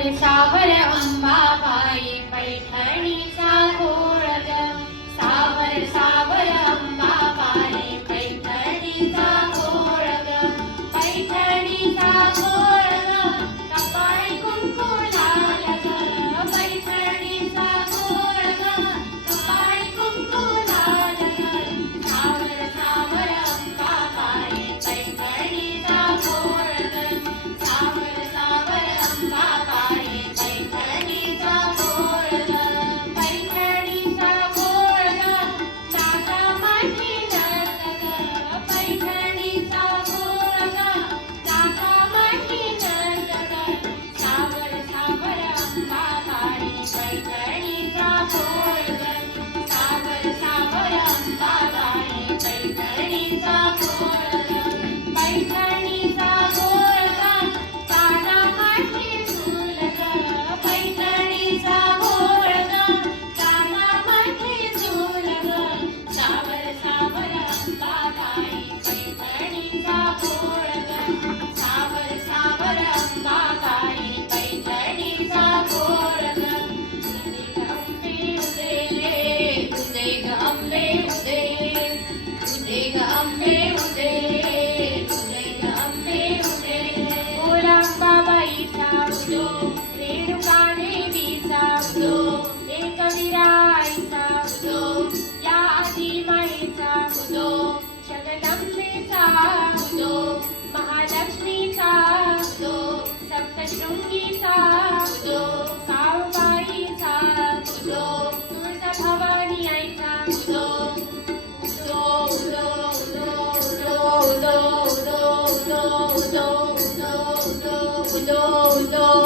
सावर अंबाबाई पैठणीचा घोळ ग. सावर सावर अंबाबाई पैठणीचा घोळ ग. पैठणीचा घोळ ग. कपाळी कुंकू लाल ग. पैठणीचा घोळ ग. कपाळी कुंकू लाल ग. सावर सावर अंबाबाई पैठणीचा घोळ ग. सावर सावर अंबाबाई पैठणीचा घोळ ग. पैठणीचा घोळ ग. नागा माठी नंद ग. पैठणीचा घोळ ग. नागा माठी नंद ग. सावर सावर अंबाबाई पैठणीचा घोळ ग. सावर सावर अंबाबाई पैठणीचा घोळ ग. पैठणीचा घोळ ग. काना माठी झूल ग. पैठणीचा घोळ ग. काना माठी झूल ग. सावर सावर अंबाबाई पैठणीचा घोळ ग. सावर सावर अंबाबाई पैठणीचा घोळ ग. उदे ग अंबे उदे, उदे ग अंबे उदे, उदे ग अंबे उदे. भोळा अंबाबाईचा उदो, रेणुका देवीचा उदो, एकविराईचा उदो, या आदिमाईचा उदो, जगदंबेचा उदो, महालक्ष्मीचा उदो, सप्तशृंगीचा उदो, काळूबाईचा उदो, तुळजाभवानी आईचा उदो. उदो उदो उदो उदो उदो उदो उदो उदो उदो उदो उदो उदो